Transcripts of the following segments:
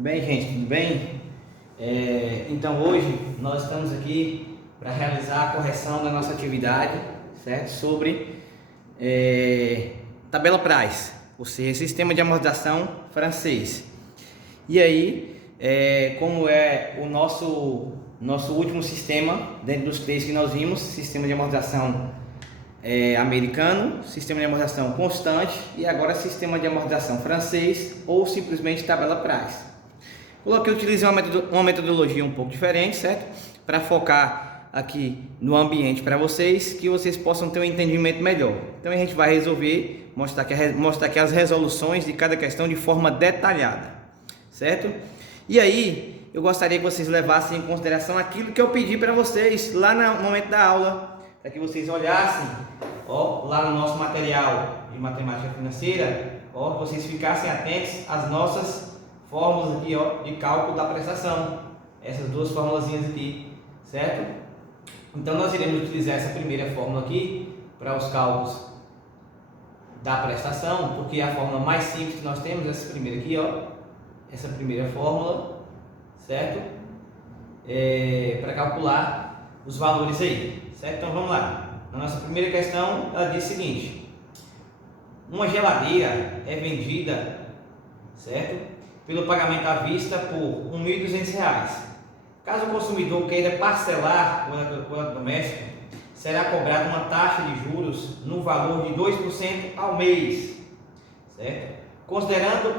Bem, gente, tudo bem? Então hoje nós estamos aqui para realizar a correção da nossa atividade, certo? Sobre tabela Price, ou seja, sistema de amortização francês. E aí, como é o nosso último sistema, dentro dos três que nós vimos, sistema de amortização americano, sistema de amortização constante e agora sistema de amortização francês ou simplesmente tabela Price. Utilizei uma metodologia um pouco diferente, certo? Para focar aqui no ambiente para vocês, que vocês possam ter um entendimento melhor. Então a gente vai resolver, mostrar aqui as resoluções de cada questão de forma detalhada, certo? E aí, eu gostaria que vocês levassem em consideração aquilo que eu pedi para vocês lá no momento da aula, para que vocês olhassem, lá no nosso material de matemática financeira, vocês ficassem atentos às nossas fórmulas aqui, de cálculo da prestação, essas duas formulazinhas aqui, certo? Então nós iremos utilizar essa primeira fórmula aqui para os cálculos da prestação, porque é a fórmula mais simples que nós temos, essa primeira aqui, essa primeira fórmula, certo? Para calcular os valores aí, certo? Então vamos lá. Na nossa primeira questão, ela diz o seguinte: uma geladeira é vendida, certo, pelo pagamento à vista por R$ 1.200. Caso o consumidor queira parcelar o eletrodoméstico, será cobrada uma taxa de juros no valor de 2% ao mês, certo? Considerando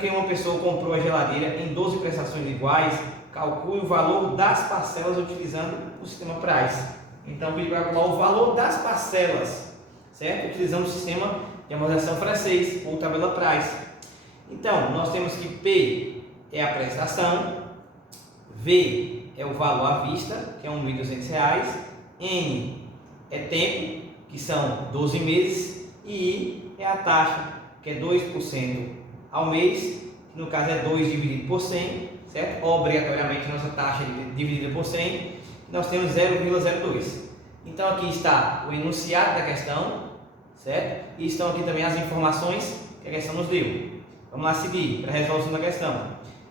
que uma pessoa comprou a geladeira em 12 prestações iguais, calcule o valor das parcelas utilizando o sistema Price. Então, eu vou calcular o valor das parcelas, certo? Utilizando o sistema de amortização francês ou tabela Price. Então, nós temos que P é a prestação, V é o valor à vista, que é R$ 1.200, N é tempo, que são 12 meses, e I é a taxa, que é 2% ao mês, que no caso é 2 dividido por 100, certo? Obrigatoriamente, nossa taxa dividida por 100, nós temos 0,02. Então, aqui está o enunciado da questão, certo? E estão aqui também as informações que a questão nos deu. Vamos lá seguir para a resolução da questão.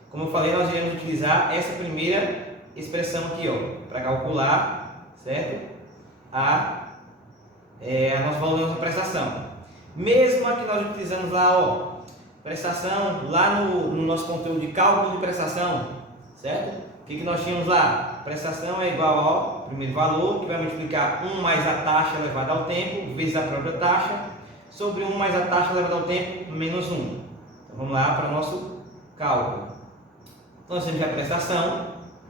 Como eu falei, nós iremos utilizar essa primeira expressão aqui, para calcular, certo? A nosso valor da nossa prestação. Mesma que nós utilizamos lá, prestação, lá no nosso conteúdo de cálculo de prestação, certo? O que nós tínhamos lá? Prestação é igual ao primeiro valor, que vai multiplicar 1 mais a taxa elevada ao tempo, vezes a própria taxa, sobre 1 mais a taxa elevada ao tempo, menos 1. Vamos lá para o nosso cálculo. Então, nós temos a prestação,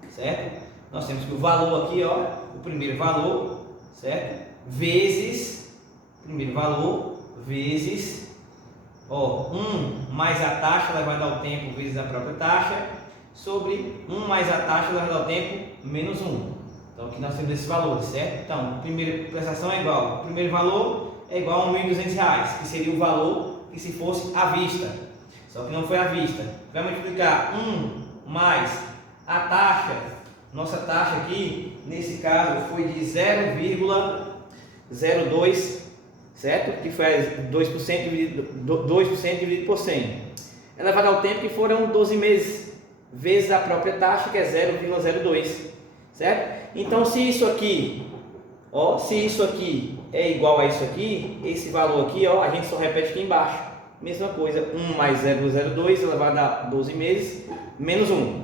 certo? Nós temos que o valor aqui, o primeiro valor, certo? Vezes, primeiro valor, vezes, 1 mais a taxa elevada ao tempo vezes a própria taxa, sobre 1 mais a taxa elevada ao tempo menos 1. Então, aqui nós temos esse valor, certo? Então, a primeira prestação é igual, o primeiro valor é igual a R$ 1.200, que seria o valor que se fosse à vista. Só que não foi à vista. Vai multiplicar 1 mais a taxa. Nossa taxa aqui, nesse caso, foi de 0,02, certo? Que foi 2% dividido por 100. Elevado ao tempo, que foram 12 meses, vezes a própria taxa, que é 0,02, certo? Então, se isso aqui é igual a isso aqui, esse valor aqui, a gente só repete aqui embaixo. Mesma coisa, 1 mais 0,02 elevado a 12 meses, menos 1. Então,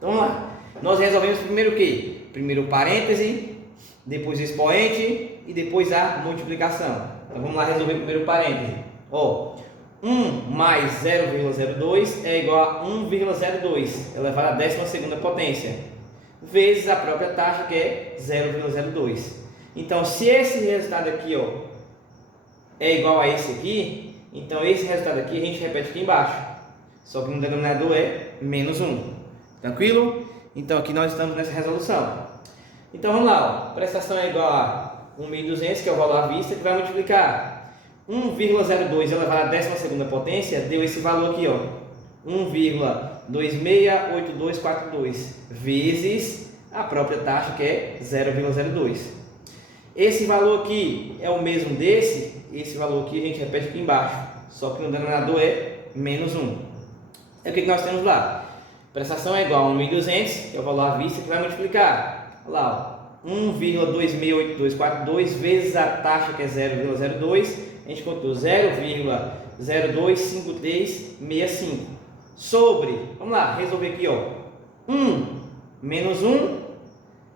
vamos lá. Nós resolvemos primeiro o quê? Primeiro o parêntese, depois o expoente e depois a multiplicação. Então, vamos lá resolver primeiro o parêntese. 1 mais 0,02 é igual a 1,02 elevado à 12ª potência, vezes a própria taxa, que é 0,02. Então, se esse resultado aqui, é igual a esse aqui, então esse resultado aqui a gente repete aqui embaixo, só que no denominador é menos 1. Tranquilo? Então aqui nós estamos nessa resolução. Então vamos lá, prestação é igual a 1.200, que é o valor à vista, que vai multiplicar 1,02 elevado à 12ª potência, deu esse valor aqui, 1,268242, vezes a própria taxa, que é 0,02. Esse valor aqui é o mesmo esse valor aqui a gente repete aqui embaixo, só que no denominador é menos 1. É o que nós temos lá. Prestação é igual a 1.200, que é o valor à vista, que vai multiplicar. Olha lá, 1,268242 vezes a taxa, que é 0,02. A gente contou 0,025365. Sobre, vamos lá, resolver aqui, ó. 1 menos 1,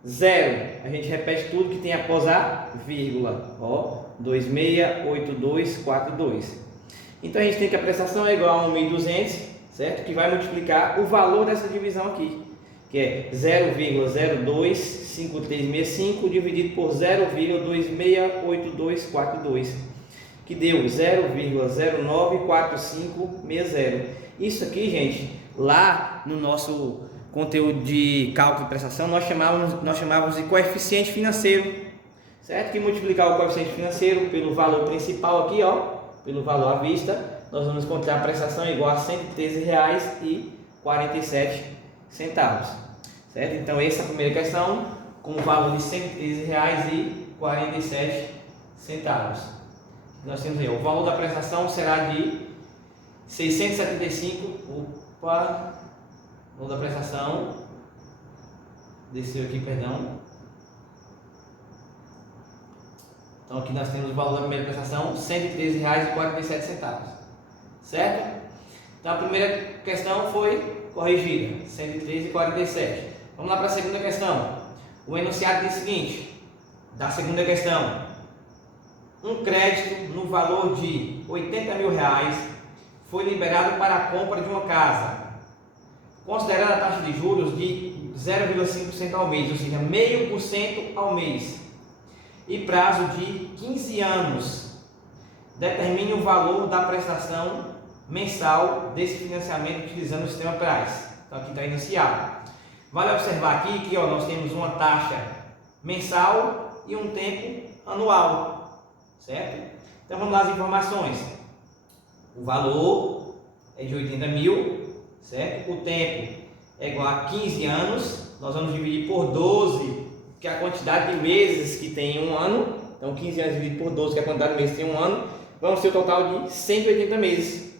0. A gente repete tudo que tem após a vírgula. Ó, 268242. Então a gente tem que a prestação é igual a 1.200, certo? Que vai multiplicar o valor dessa divisão aqui, que é 0,025365 dividido por 0,268242, que deu 0,094560. Isso aqui, gente, lá no nosso conteúdo de cálculo de prestação, nós chamávamos de coeficiente financeiro, certo? Que multiplicar o coeficiente financeiro pelo valor principal aqui, ó, pelo valor à vista, nós vamos encontrar a prestação igual a R$ 113,47, certo? Então essa é a primeira questão, com o valor de R$ 113,47. Nós temos aí, o valor da prestação será de 675, o valor da prestação, desceu aqui, perdão. Então aqui nós temos o valor da primeira prestação, R$ 113,47, certo? Então a primeira questão foi corrigida, R$ 113,47. Vamos lá para a segunda questão. O enunciado diz o seguinte, da segunda questão: um crédito no valor de R$ 80.000 foi liberado para a compra de uma casa, considerando a taxa de juros de 0,5% ao mês, ou seja, 0,5% ao mês, e prazo de 15 anos. Determine o valor da prestação mensal desse financiamento utilizando o sistema PRAS. Então aqui está inicial. Vale observar aqui que, ó, nós temos uma taxa mensal e um tempo anual, certo? Então vamos lá as informações. O valor é de 80.000, certo? O tempo é igual a 15 anos. Nós vamos dividir por 12, que é a quantidade de meses que tem em um ano. Então 15 anos dividido por 12, que é a quantidade de meses que tem em um ano, vamos ter o total de 180 meses.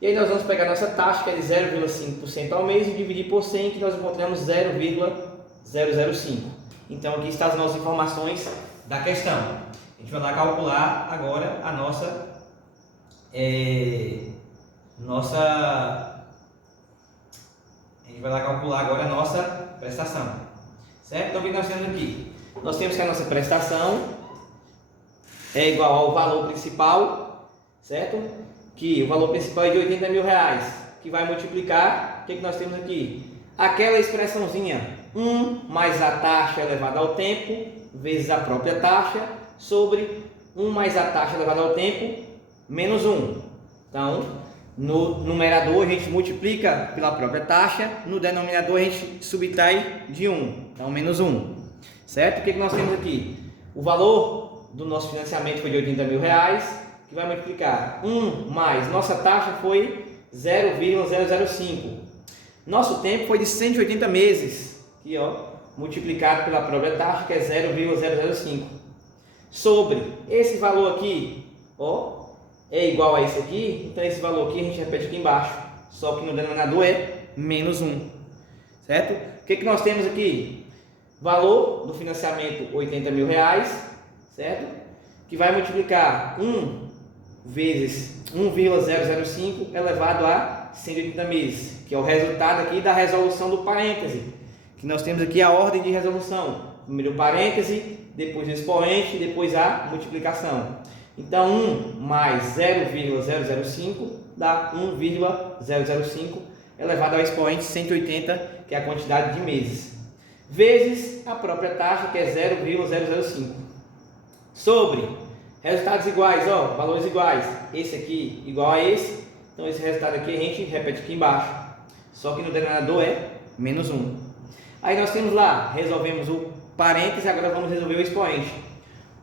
E aí nós vamos pegar nossa taxa, que é de 0,5% ao mês, e dividir por 100, que nós encontramos 0,005. Então aqui estão as nossas informações da questão. A gente vai lá calcular agora a nossa prestação, certo? Então o que nós temos aqui? Nós temos que a nossa prestação é igual ao valor principal, certo? Que o valor principal é de R$ 80.000, que vai multiplicar, o que nós temos aqui? Aquela expressãozinha, 1 mais a taxa elevada ao tempo, vezes a própria taxa, sobre 1 mais a taxa elevada ao tempo, menos 1. Então, no numerador a gente multiplica pela própria taxa, no denominador a gente subtrai de 1, então menos 1, certo? O que nós temos aqui? O valor do nosso financiamento foi de R$ 80.000, que vai multiplicar 1 mais, nossa taxa foi 0,005. Nosso tempo foi de 180 meses, aqui, ó, multiplicado pela própria taxa, que é 0,005. Sobre esse valor aqui, ó, é igual a esse aqui, então esse valor aqui a gente repete aqui embaixo, só que no denominador é menos 1, certo? O que nós temos aqui? Valor do financiamento R$ 80.000, certo? Que vai multiplicar 1 vezes 1,005 elevado a 180 meses, que é o resultado aqui da resolução do parêntese, que nós temos aqui a ordem de resolução, primeiro parêntese, depois o expoente, depois a multiplicação. Então 1 mais 0,005 dá 1,005 elevado ao expoente 180, que é a quantidade de meses, vezes a própria taxa, que é 0,005, sobre resultados iguais, ó, valores iguais, esse aqui igual a esse, então esse resultado aqui a gente repete aqui embaixo, só que no denominador é menos 1. Aí nós temos lá, resolvemos o parêntese, agora vamos resolver o expoente.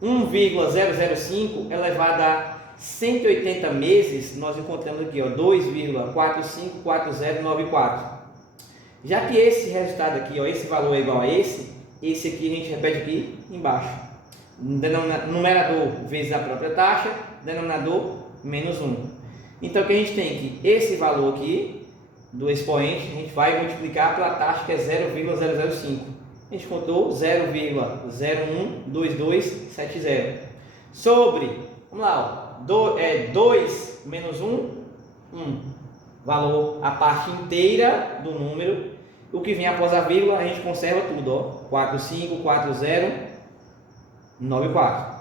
1,005 elevado a 180 meses, nós encontramos aqui, ó, 2,454094. Já que esse resultado aqui, ó, esse valor é igual a esse aqui a gente repete aqui embaixo. Numerador vezes a própria taxa, denominador menos 1. Então o que a gente tem aqui? Esse valor aqui do expoente, a gente vai multiplicar pela taxa que é 0,005. A gente contou 0,012270. Sobre, vamos lá, 2 menos 1, 1. Valor, a parte inteira do número. O que vem após a vírgula, a gente conserva tudo, ó. 454094.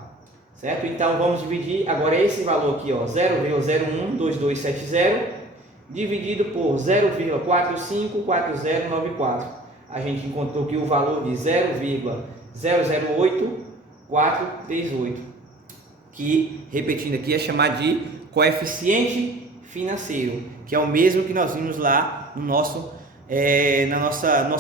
Certo? Então vamos dividir agora esse valor aqui, ó, 0,012270 dividido por 0,454094. A gente encontrou aqui o valor de 0,008438, que, repetindo aqui, é chamado de coeficiente financeiro, que é o mesmo que nós vimos lá no nosso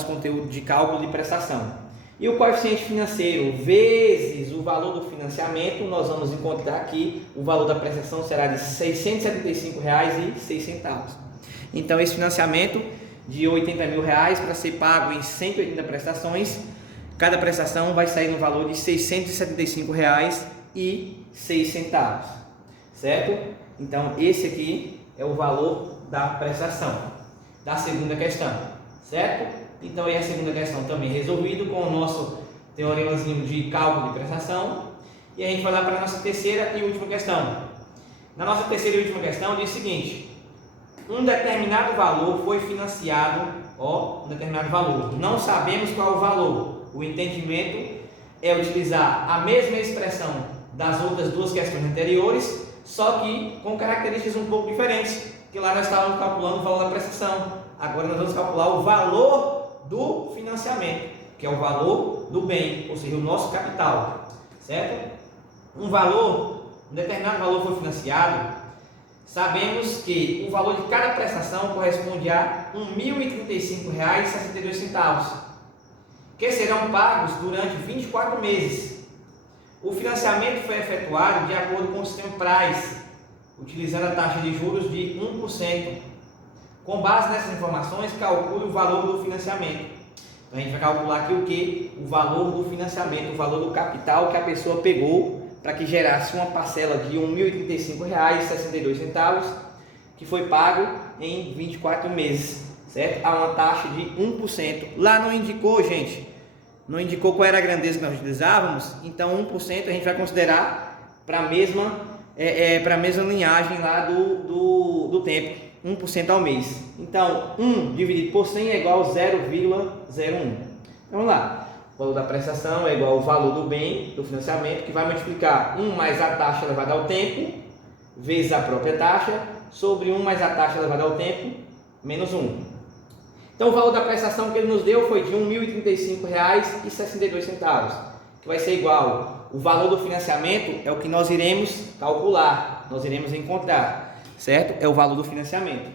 conteúdo de cálculo de prestação. E o coeficiente financeiro vezes o valor do financiamento, nós vamos encontrar aqui o valor da prestação será de R$ 675,06. Então esse financiamento de R$ 80 mil para ser pago em 180 prestações, cada prestação vai sair no valor de R$ 675,06, certo? Então esse aqui é o valor da prestação da segunda questão, certo? Então aí a segunda questão também resolvido com o nosso teoremazinho de cálculo de prestação. E a gente vai lá para a nossa terceira e última questão. Na nossa terceira e última questão diz o seguinte: um determinado valor foi financiado, um determinado valor. Não sabemos qual é o valor. O entendimento é utilizar a mesma expressão das outras duas questões anteriores, só que com características um pouco diferentes. Que lá nós estávamos calculando o valor da prestação. Agora nós vamos calcular o valor do financiamento, que é o valor do bem, ou seja, o nosso capital, certo? Um determinado valor foi financiado, sabemos que o valor de cada prestação corresponde a R$ 1.035,62, que serão pagos durante 24 meses. O financiamento foi efetuado de acordo com o sistema Price, utilizando a taxa de juros de 1%. Com base nessas informações, calcule o valor do financiamento. Então a gente vai calcular aqui o que? O valor do financiamento, o valor do capital que a pessoa pegou para que gerasse uma parcela de R$ 1.035,62, que foi pago em 24 meses, certo? A uma taxa de 1%. Lá não indicou, gente, não indicou qual era a grandeza que nós utilizávamos, então 1% a gente vai considerar para a mesma linhagem lá do tempo. 1% ao mês. Então, 1 dividido por 100 é igual a 0,01. Então, vamos lá. O valor da prestação é igual ao valor do bem, do financiamento, que vai multiplicar 1 mais a taxa elevada ao tempo, vezes a própria taxa, sobre 1 mais a taxa elevada ao tempo, menos 1. Então, o valor da prestação que ele nos deu foi de R$ 1.035,62, que vai ser igual. O valor do financiamento é o que nós iremos calcular, nós iremos encontrar. Certo? É o valor do financiamento,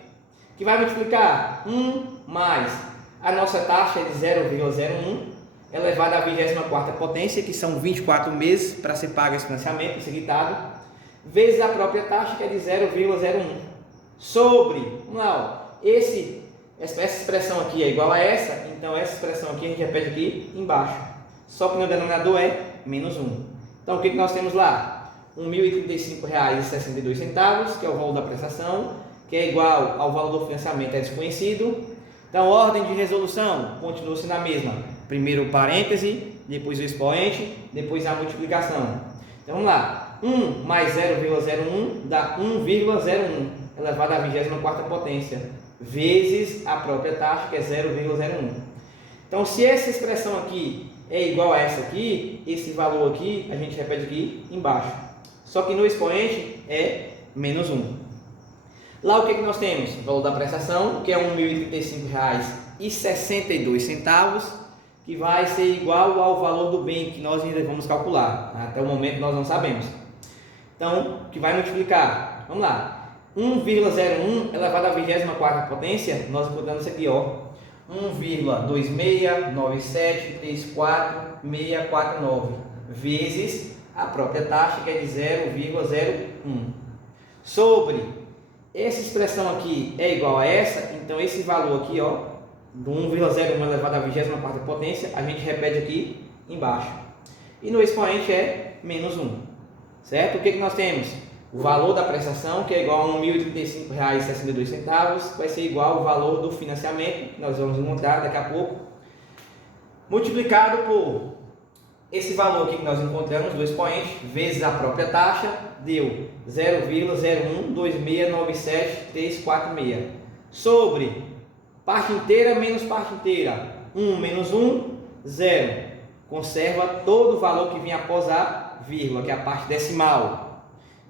que vai multiplicar 1 mais a nossa taxa de 0,01 elevado à 24ª potência, que são 24 meses para ser pago esse financiamento, esse quitado, vezes a própria taxa, que é de 0,01, sobre, vamos lá, essa expressão aqui é igual a essa, então essa expressão aqui a gente repete aqui embaixo, só que no denominador é menos 1. Então o que nós temos lá? R$ 1.035,62, que é o valor da prestação, que é igual ao valor do financiamento, é desconhecido. Então, ordem de resolução continua sendo a mesma. Primeiro o parêntese, depois o expoente, depois a multiplicação. Então, vamos lá. 1 mais 0,01 dá 1,01 elevado à 24ª potência, vezes a própria taxa, que é 0,01. Então, se essa expressão aqui é igual a essa aqui, esse valor aqui, a gente repete aqui embaixo. Só que no expoente é menos 1. Lá o que nós temos? O valor da prestação, que é R$ 1.035,62, que vai ser igual ao valor do bem que nós ainda vamos calcular. Até o momento nós não sabemos. Então, que vai multiplicar, vamos lá, 1,01 elevado à 24ª potência, nós encontramos isso aqui, ó, 1,269734649 vezes a própria taxa, que é de 0,01. Sobre essa expressão aqui é igual a essa, então esse valor aqui, ó, do 1,01 elevado à 24ª potência, a gente repete aqui embaixo. E no expoente é menos 1. Certo? O que nós temos? o valor da prestação, que é igual a R$ 1.035,62, vai ser igual ao valor do financiamento, que nós vamos encontrar daqui a pouco, multiplicado por esse valor aqui que nós encontramos, do expoente, vezes a própria taxa, deu 0,012697346, sobre parte inteira menos parte inteira, 1 menos 1, 0. Conserva todo o valor que vinha após a vírgula, que é a parte decimal.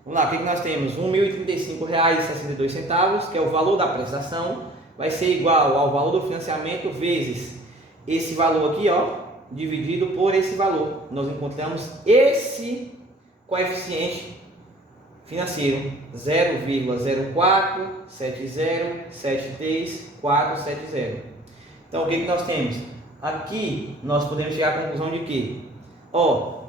Vamos lá, o que nós temos? R$ 1.035,62, que é o valor da prestação, vai ser igual ao valor do financiamento vezes esse valor aqui, ó, dividido por esse valor. Nós encontramos esse coeficiente financeiro, 0,047073470. Então, o que nós temos? Aqui nós podemos chegar à conclusão de que, ó,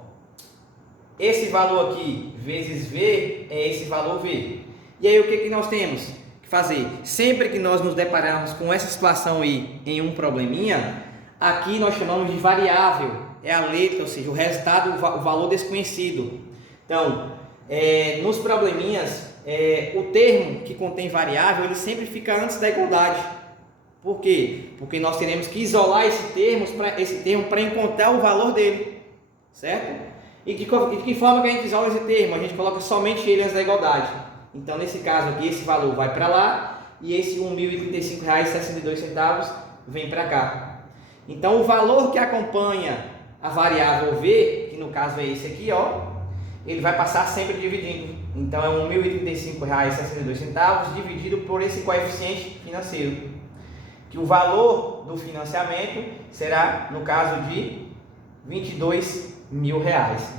esse valor aqui vezes V é esse valor V. E aí o que nós temos que fazer? Sempre que nós nos depararmos com essa situação aí em um probleminha, aqui nós chamamos de variável, é a letra, ou seja, o resultado, o valor desconhecido. Então, nos probleminhas, o termo que contém variável, ele sempre fica antes da igualdade. Por quê? Porque nós teremos que isolar esse termo para encontrar o valor dele, certo? E de que forma que a gente isola esse termo? A gente coloca somente ele antes da igualdade. Então, nesse caso aqui, esse valor vai para lá e esse R$ 1.035,62 vem para cá. Então, o valor que acompanha a variável V, que no caso é esse aqui, ó, ele vai passar sempre dividindo. Então, é R$ 1.035,62 dividido por esse coeficiente financeiro, que o valor do financiamento será, no caso de R$ 22.000,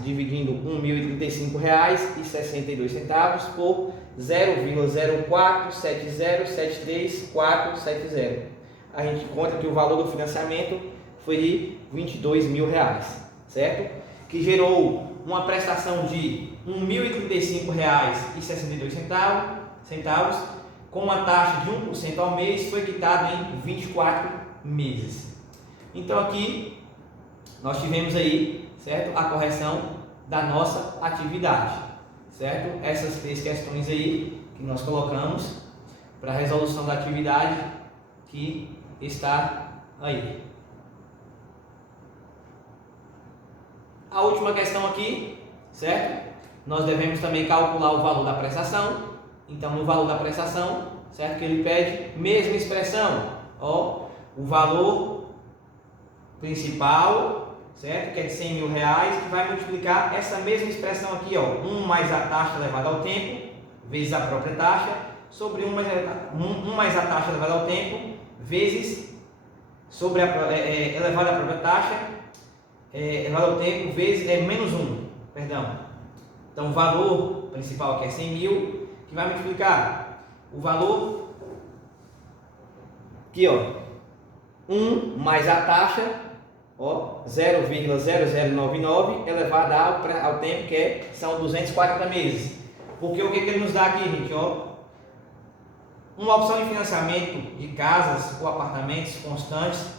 dividindo R$ 1.035,62 por 0,047073470. A gente encontra que o valor do financiamento foi de R$ 22.000, certo? Que gerou uma prestação de R$ 1.035,62, com uma taxa de 1% ao mês, foi quitado em 24 meses. Então aqui nós tivemos aí, certo, a correção da nossa atividade, certo? Essas três questões aí que nós colocamos para a resolução da atividade que está aí. A última questão aqui, certo? Nós devemos também calcular o valor da prestação. Então, no valor da prestação, certo? Que ele pede mesma expressão, ó, o valor principal, certo? Que é de R$ 100.000, que vai multiplicar essa mesma expressão aqui, ó, 1 mais a taxa elevada ao tempo, vezes a própria taxa, sobre 1 mais a taxa elevada ao tempo, vezes sobre elevada à própria taxa, elevada ao tempo, vezes menos 1, perdão. Então, o valor principal aqui é 100.000, que vai multiplicar o valor aqui, ó, 1 mais a taxa, ó, 0,0099 elevado ao tempo, que são 240 meses. Porque o que ele nos dá aqui, gente, ó, uma opção de financiamento de casas ou apartamentos constantes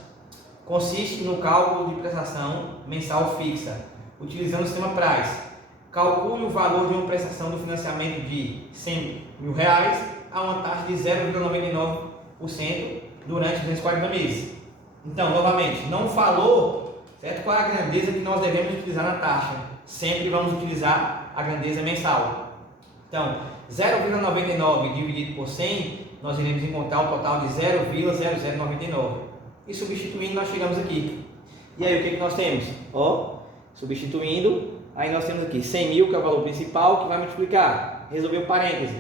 consiste no cálculo de prestação mensal fixa, utilizando o sistema Price. Calcule o valor de uma prestação do financiamento de R$ 100.000 a uma taxa de 0,99% durante 240 meses. Então, novamente, não falou, certo, qual é a grandeza que nós devemos utilizar na taxa. Sempre vamos utilizar a grandeza mensal. Então, 0,99 dividido por 100, nós iremos encontrar um total de 0,0099. E substituindo, nós chegamos aqui. E aí, o que nós temos? Ó, substituindo, aí nós temos aqui 100.000, que é o valor principal, que vai multiplicar, resolver o parêntese,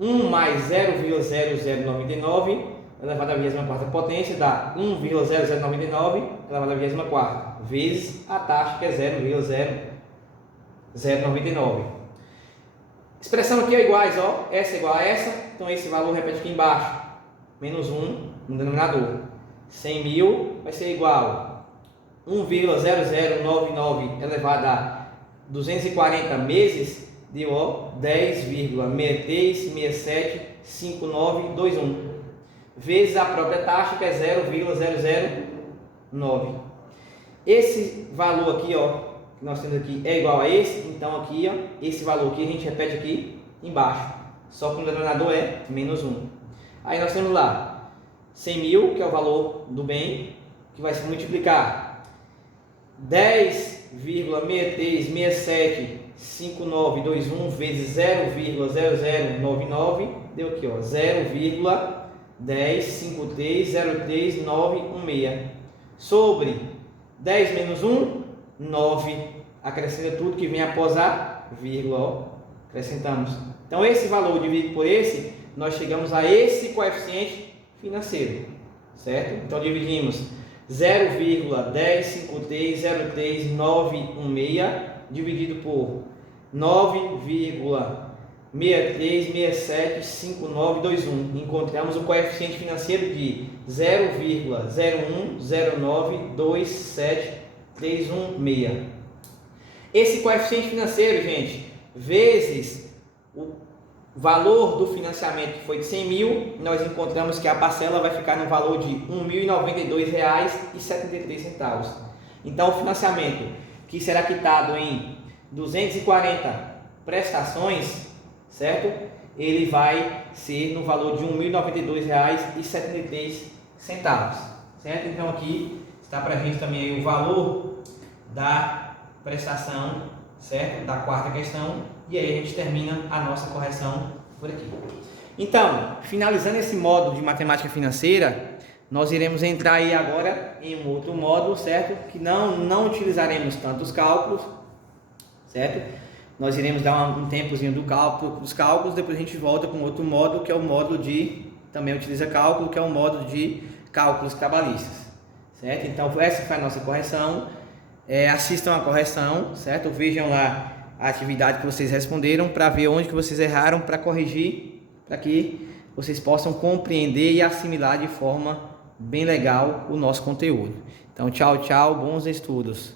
1 mais 0,0099 elevado à 24ª potência dá 1,0099 elevado à 24ª, vezes a taxa, que é 0,0099. Expressão aqui é iguais, ó, essa é igual a essa, então esse valor repete aqui embaixo, menos 1 no denominador. 100.000 vai ser igual a 1,0099 elevado a 240 meses, deu 10,63675921, vezes a própria taxa, que é 0,009. Esse valor aqui, ó, que nós temos aqui é igual a esse, então aqui, ó, esse valor aqui a gente repete aqui embaixo. Só que o denominador é menos 1. Aí nós temos lá 100 mil, que é o valor do bem, que vai se multiplicar 10,63675921 vezes 0,0099, deu aqui, ó, 0,105303916. Sobre 10 menos 1, 9. Acrescenta tudo que vem após a vírgula, ó. Acrescentamos. Então, esse valor dividido por esse, nós chegamos a esse coeficiente financeiro, certo? Então, dividimos 0,105303916 dividido por 9,63675921. Encontramos o coeficiente financeiro de 0,010927316. Esse coeficiente financeiro, gente, vezes o valor do financiamento, que foi de 100 mil, nós encontramos que a parcela vai ficar no valor de R$ 1.092,73. Então, o financiamento, que será quitado em 240 prestações, certo? Ele vai ser no valor de R$ 1.092,73, certo? Então, aqui está para a gente também aí o valor da prestação, certo? Da quarta questão, e aí a gente termina a nossa correção por aqui. Então, finalizando esse módulo de matemática financeira, nós iremos entrar aí agora em um outro módulo, certo? Que não utilizaremos tantos cálculos, certo? Nós iremos dar um tempozinho dos cálculos, depois a gente volta com outro módulo, que é o módulo de, também utiliza cálculo, que é o módulo de cálculos cabalistas, certo? Então, essa foi a nossa correção. Assistam a correção, certo? Vejam lá a atividade que vocês responderam para ver onde que vocês erraram, para corrigir, para que vocês possam compreender e assimilar de forma bem legal o nosso conteúdo. Então, tchau, tchau, bons estudos.